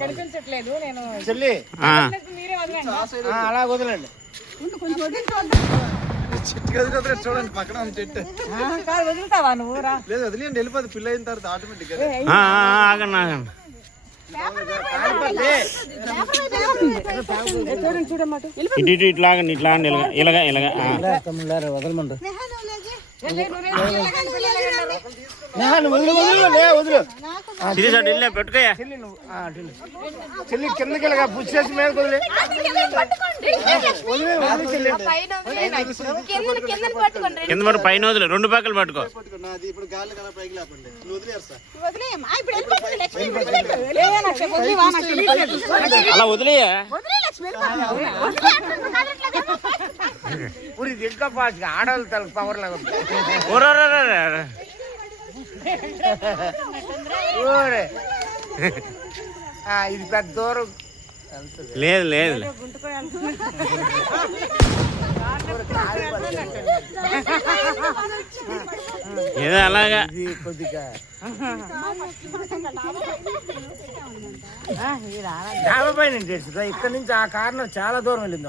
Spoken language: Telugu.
కనిపించట్లేదు నేను అలా వదలండి. చూడండి పక్కన చెట్టు వదులుతావా నువ్వు రా? లేదు వదిలేండి, వెళ్ళిపోదు. ఫిల్ అయిన తర్వాత ఆటోమేటిక్ ఇటు ఇట్లాగండి, ఇట్లాగండి, ఇలాగ ఇలాగ వదలమంటారు. పెట్టుకోయా చెల్లి కిందకి వెళ్ళగా పుష్ చేసి మీద వదిలే. కింద పట్టు, పైన వదిలే, రెండు పక్కలు పట్టుకో. ఇప్పుడు గాలి కదా పైకి లేకుండా అలా వదిలేయా ఇంకా పాస్ ఆడవాళ్ళు తల పవర్ లాగా ఇది పెద్ద దూరం లేదు లేదు ఏదో అలాగా కొద్దిగా డాబా పైన ఇక్కడ నుంచి ఆ కార్నర్ చాలా దూరం వెళ్ళింది.